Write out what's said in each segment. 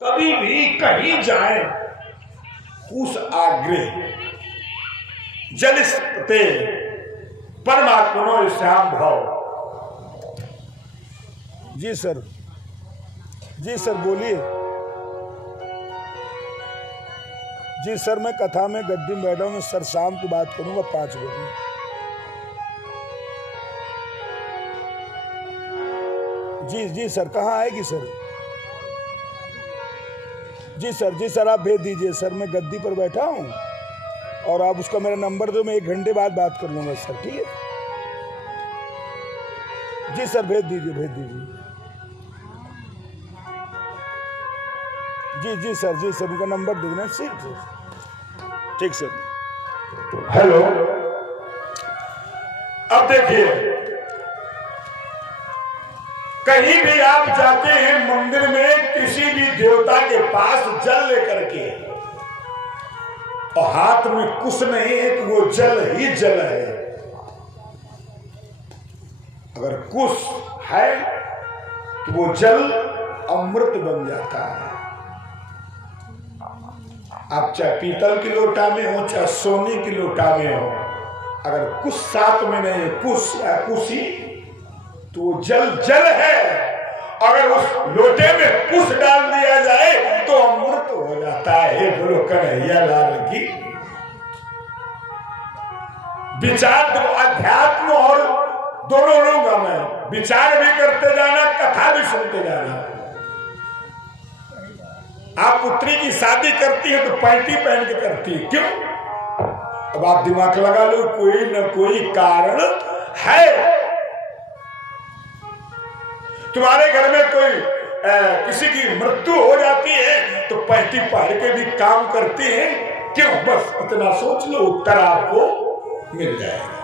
कभी भी कहीं जाए उस आग्रह जलिस्ते परमात्मनो श्याम भाव। जी सर, जी सर बोलिए। जी सर, मैं कथा में गद्दी में बैठा हूँ सर, शाम को बात करूंगा 5 बजे। जी जी सर, कहाँ आएगी सर? जी सर, जी सर, आप भेज दीजिए सर, मैं गद्दी पर बैठा हूँ और आप उसका मेरा नंबर दो, मैं 1 घंटे बाद बात कर लूँगा सर, ठीक है? जी सर, भेज दीजिए, भेज दीजिए। जी जी सर, जी सर, उनका नंबर दे देना। ठीक सर। हेलो, अब देखिए, कहीं भी आप जाते हैं मंदिर में, किसी भी देवता के पास जल लेकर के, और हाथ में कुछ नहीं है कि वो जल ही जल है। अगर कुछ है तो वो जल अमृत बन जाता है। आप चाहे पीतल की लोटा में हो चाहे सोने की लोटा में हो, अगर कुछ साथ में नहीं है, कुछ या कुशी, तो वो जल जल है। अगर उस लोटे में कुछ डाल दिया जाए तो अमृत हो जाता है। बोलो कन्हैया लाल की। विचार अध्यात्म और दोनों लोगों में विचार भी करते जाना, कथा भी सुनते जाना। आप पुत्री की शादी करती है तो पैंटी पहन के करती है, क्यों? अब आप दिमाग लगा लो, कोई न कोई कारण है। तुम्हारे घर में कोई किसी की मृत्यु हो जाती है तो पैंटी पहन के भी काम करती है, क्यों? बस इतना सोच लो, उत्तर आपको मिल जाएगा।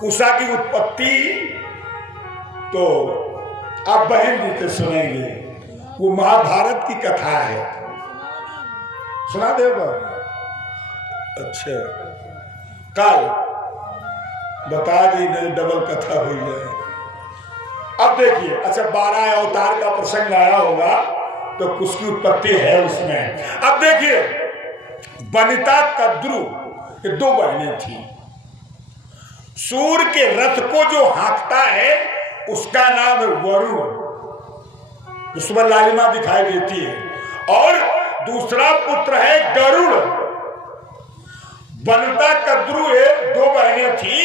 कुशा की उत्पत्ति तो आप बहन जी से सुनेंगे, वो महाभारत की कथा है, सुना देगा। अच्छा, कल बता दी, नहीं डबल कथा हुई है। अब देखिए, अच्छा 12 अवतार का प्रसंग आया होगा तो कुछ की उत्पत्ति है उसमें। अब देखिए, वनिता कद्रु ये 2 बहनें थी। सूर्य के रथ को जो हाँकता है उसका नाम है वरुण, जिसमें लालिमा दिखाई देती है, और दूसरा पुत्र है गरुड़। वनिता कद्रु 2 बहनें थी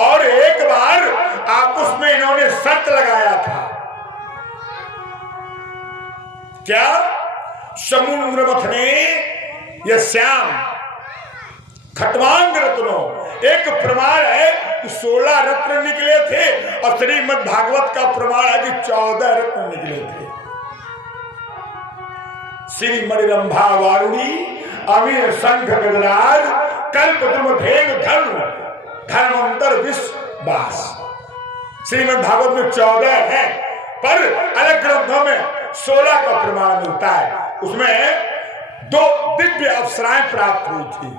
और एक बार आपस में इन्होंने शर्त लगाया था। क्या? समुद्र मथने यह श्याम खटवांग रत्नो, एक प्रमाण है कि 16 रत्न निकले थे और श्रीमद् भागवत का प्रमाण है कि 14 रत्न निकले थे। श्री मणिरंभा वारुणी अमीर शंख गजराज कल्प द्रुमधेनु धर्म धर्मांतर विश्वास। श्रीमद् भागवत में 14 है, पर अलग ग्रंथों में 16 का प्रमाण मिलता है। उसमें 2 दिव्य अप्सराएं प्राप्त हुई थी।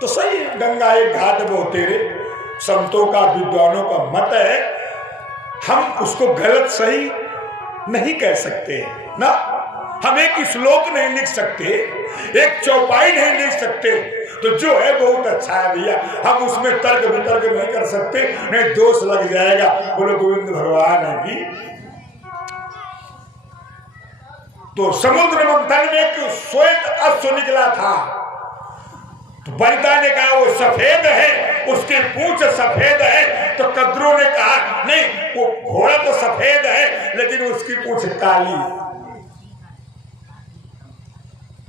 तो सही है, गंगा एक घाट बहुतेरे, संतों का विद्वानों का मत है, हम उसको गलत सही नहीं कह सकते ना। हम एक श्लोक नहीं लिख सकते, एक चौपाई नहीं लिख सकते, तो जो है बहुत अच्छा है भैया, हम उसमें तर्क वितर्क नहीं कर सकते, नहीं दोष लग जाएगा। बोलो गोविंद भगवान की। तो समुद्र मंथन में एक श्वेत अश्व निकला था, तो वनिता ने कहा वो सफेद है, उसकी पूंछ सफेद है। तो कद्रू ने कहा नहीं, वो घोड़ा तो सफेद है लेकिन उसकी पूंछ काली है।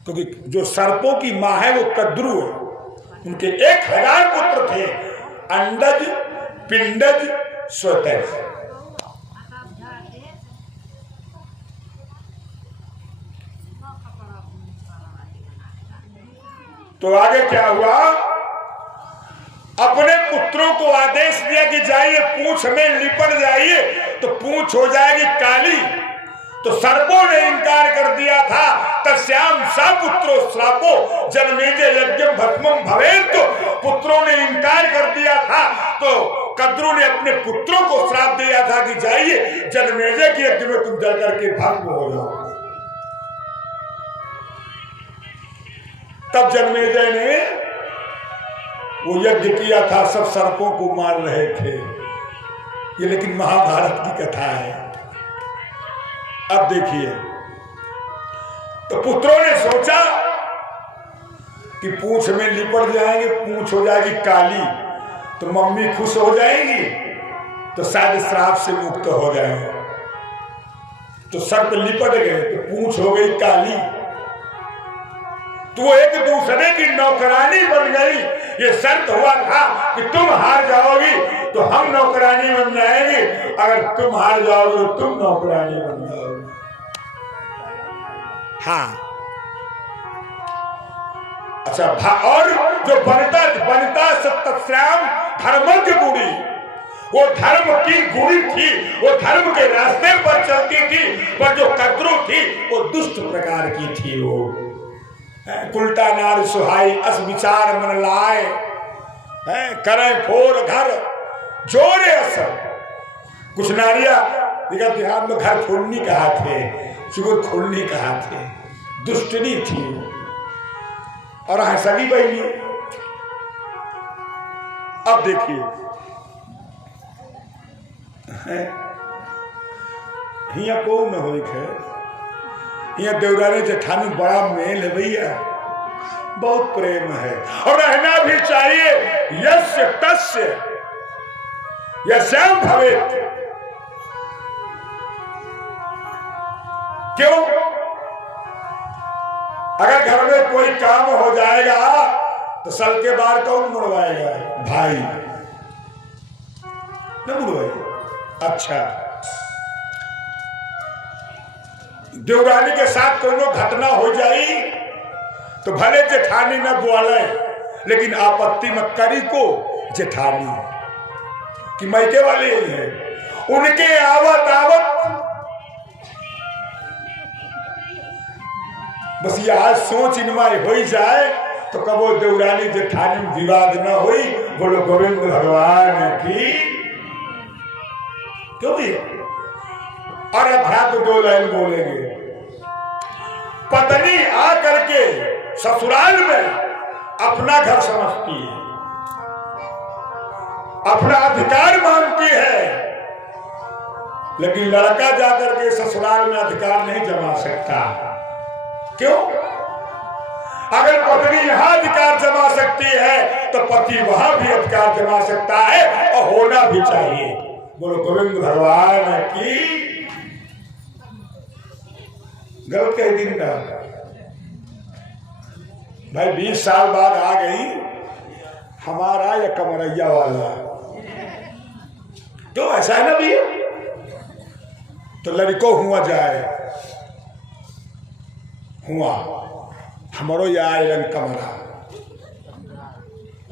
क्योंकि जो सर्पों की मां है वो कद्रू है। उनके 1000 पुत्र थे, अंडज पिंडज स्वतज। तो आगे क्या हुआ? अपने पुत्रों को आदेश दिया कि जाइए पूंछ में लिपट जाइए, तो पूंछ हो जाएगी काली। तो सर्पों ने इनकार कर दिया था, तस्याम सा पुत्रो श्रापो जन्मेजे यज्ञम भस्मम भवेत्। तो पुत्रों ने इनकार कर दिया था, तो कद्रू ने अपने पुत्रों को श्राप दिया था कि जाइए जनमेजय के यज्ञ में तुम जल करके भस्म हो जाओ। तब जनमेजय ने वो यज्ञ किया था, सब सर्पों को मार रहे थे। ये लेकिन महाभारत की कथा है। अब देखिए, तो पुत्रों ने सोचा कि पूंछ में लिपट जाएंगे, पूंछ हो जाएगी काली तो मम्मी खुश हो जाएंगी, तो शायद श्राप से मुक्त हो जाएंगे। तो सर्प लिपट गए तो पूंछ हो गई काली, तो वो एक दूसरे की नौकरानी बन गई। ये शर्त हुआ था कि तुम हार जाओगी तो हम नौकरानी बन जाएंगे, अगर तुम हार जाओगे तो तुम नौकरानी बन जाओगे। हाँ, अच्छा, और जो बनता सत्यश्याम धर्मज्ञ गुड़ी, वो धर्म की गुड़ी थी, वो धर्म के रास्ते पर चलती थी, पर जो कद्रू थी वो दुष्ट प्रकार की थी। वो उल्टा नार सुहाई अस विचार मन लाए, करें फोर घर जोरे असर। कुछ नारिया देहात में घर खोलनी कहा थे, चुगुर खोलनी कहा थे, दुष्टनी थी और सगी बहनी। अब देखिए, हिया को न हो, यहाँ देवरानी जेठानी बड़ा मेल है भैया, बहुत प्रेम है और रहना भी चाहिए। यस्य तस्य यस्याम भवेत्। क्यों? अगर घर में कोई काम हो जाएगा तो साल के बाद कौन मुड़वाएगा? भाई न मुड़वाएगा। अच्छा, देवरानी के साथ कोई घटना हो जाई तो भले जेठानी न बोले, लेकिन आपत्ति में करी को जेठानी कि मैके वाले हैं, उनके आवत बस ये आज सोच इनमाई हो जाए तो कबो देवरानी जेठानी में विवाद न हुई। बोलो गोविंद भगवान की। क्यों भैया? और अध्यात्म 2 लाइन बोलेंगे। पत्नी आ करके ससुराल में अपना घर समझती है, अपना अधिकार मानती है, लेकिन लड़का जाकर के ससुराल में अधिकार नहीं जमा सकता। क्यों? अगर पत्नी यहां अधिकार जमा सकती है तो पति वहां भी अधिकार जमा सकता है और होना भी चाहिए। बोलो गोविंद भगवान की। गलत कह दिन का भाई 20 साल बाद आ गई हमारा या कमरैया वाला, तो ऐसा है ना भैया। तो लड़को हुआ जाए हुआ हमारो या आयरन कमरा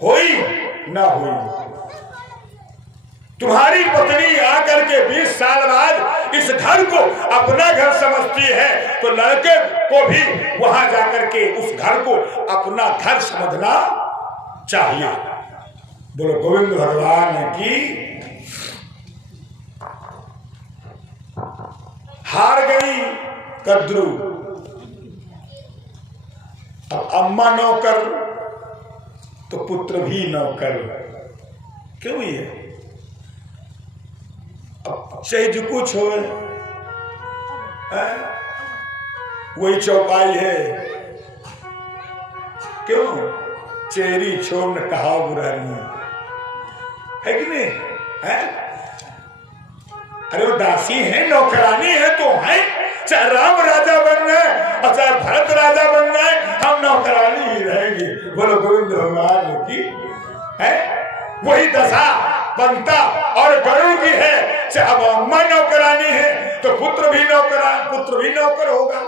हुई ना हुई। तुम्हारी पत्नी आकर के 20 साल बाद इस घर को अपना घर समझती है तो लड़के को भी वहां जाकर के उस घर को अपना घर समझना चाहिए। बोलो गोविंद भगवान की। हार गई कद्रू, अब अम्मा नौकर तो पुत्र भी नौकर। क्यों ये? अब चाहे जो कुछ हो वही चौपाई है। क्यों? चेरी छोड़ कहा बुरानी है कि नहीं है? अरे वो दासी है, नौकरानी है तो है। चाहे राम राजा बन गए और चाहे भरत राजा बन गए, हम नौकरानी ही रहेंगे। बोलो गोविंद भगवान की। है वही दशा बनता और गरुड़ की है। अब अम्मा नौकरानी है तो पुत्र भी नौकर होगा।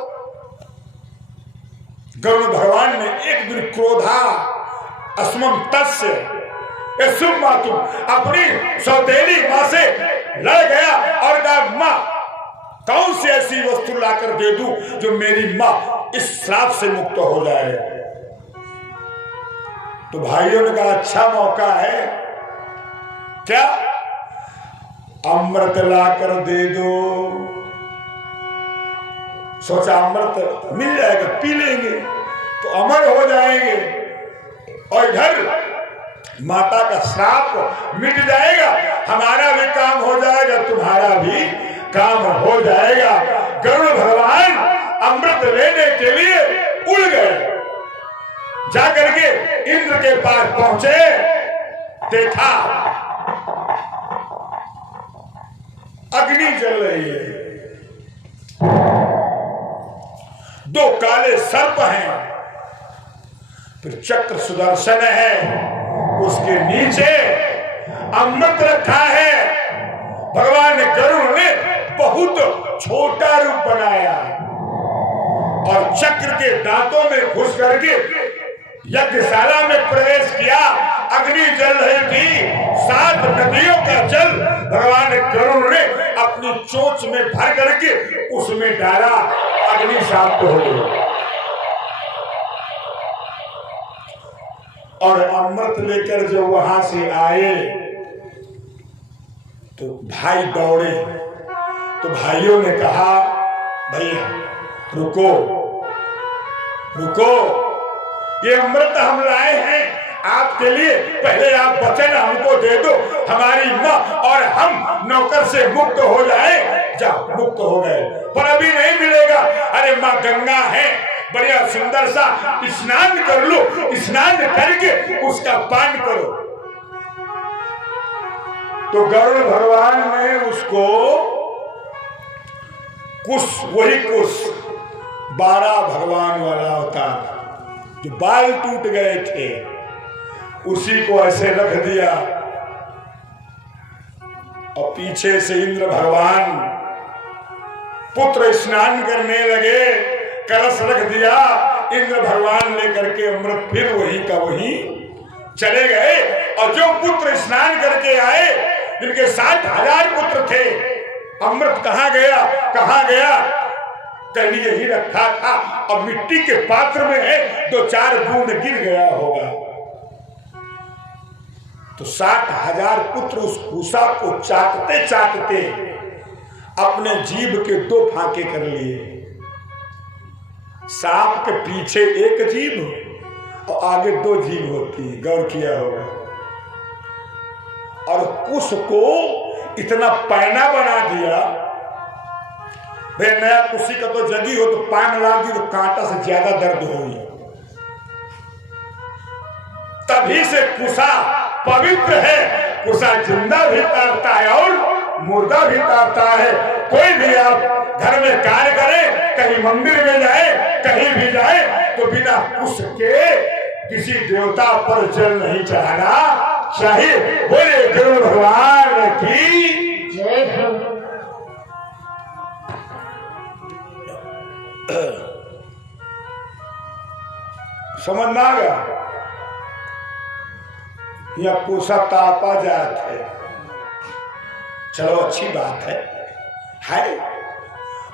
गरुड़ भगवान ने एक दिन क्रोधा अस्मम तस्य शुभ मातु अपनी सौतेली मां से लड़ गया और कहा मां कौन सी ऐसी वस्तु लाकर दे दूं जो मेरी मां इस श्राप से मुक्त हो जाए। तो भाइयों ने कहा अच्छा मौका है। क्या? अमृत लाकर दे दो। सोचा अमृत मिल जाएगा, पी लेंगे तो अमर हो जाएंगे, और इधर माता का श्राप मिट जाएगा, हमारा भी काम हो जाएगा, तुम्हारा भी काम हो जाएगा। गरुड़ भगवान अमृत लेने के लिए उड़ गए। जाकर के इंद्र के पास पहुंचे, देखा अग्नि जल रही है, दो काले सर्प हैं, फिर चक्र सुदर्शन है, उसके नीचे अमृत रखा है। भगवान गरुड़ ने बहुत छोटा रूप बनाया और चक्र के दांतों में घुस करके यज्ञशाला में प्रवेश किया। अग्नि जल रही थी, 7 नदियों का जल भगवान गरुड़ ने अपनी चोंच में भर करके उसमें डाला, अग्नि शांत हो गई। और अमृत लेकर जब वहां से आए तो भाई दौड़े, तो भाइयों ने कहा भैया रुको रुको, ये अमृत हम लाए हैं आपके लिए, पहले आप वचन हमको दे दो, हमारी माँ और हम नौकर से मुक्त हो जाए। जाओ, मुक्त हो गए, पर अभी नहीं मिलेगा। अरे माँ गंगा है, बढ़िया सुंदर सा स्नान कर लो, स्नान करके उसका पान करो। तो गरुड़ भगवान ने उसको कुश, वही कुश 12 भगवान वाला अवतार जो बाल टूट गए थे, उसी को ऐसे रख दिया, और पीछे से इंद्र भगवान पुत्र स्नान करने लगे, कलश रख दिया। इंद्र भगवान लेकर के अमृत फिर वही का वही चले गए। और जो पुत्र स्नान करके आए, जिनके 60,000 पुत्र थे, अमृत कहाँ गया कहाँ गया, कहीं यही रखा था, और मिट्टी के पात्र में है, 2-4 बूंद गिर गया होगा। तो 60,000 पुत्र उस भूसा को चाटते चाटते अपने जीभ के 2 फांके कर लिए। सांप के पीछे एक जीभ और आगे 2 जीभ होती, गौर किया होगा। और कुश को इतना पैना बना दिया, भाई नया कुशी का तो जगी हो तो पान ला दी तो कांटा से ज्यादा दर्द होगी। तभी से कुशा पवित्र है, कुशा जिंदा भी तारता है और मुर्दा भी तारता है। कोई भी आप घर में कार्य करे, कहीं मंदिर में जाए, कहीं भी जाए, तो बिना कुश के किसी देवता पर जल नहीं चढ़ाना चाहिए। बोले गरुड़ भगवान की जय। समझ में आ गया? या पूसा तापा जात है, चलो अच्छी बात है,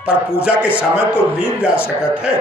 पर पूजा के समय तो लीन जा सकत है।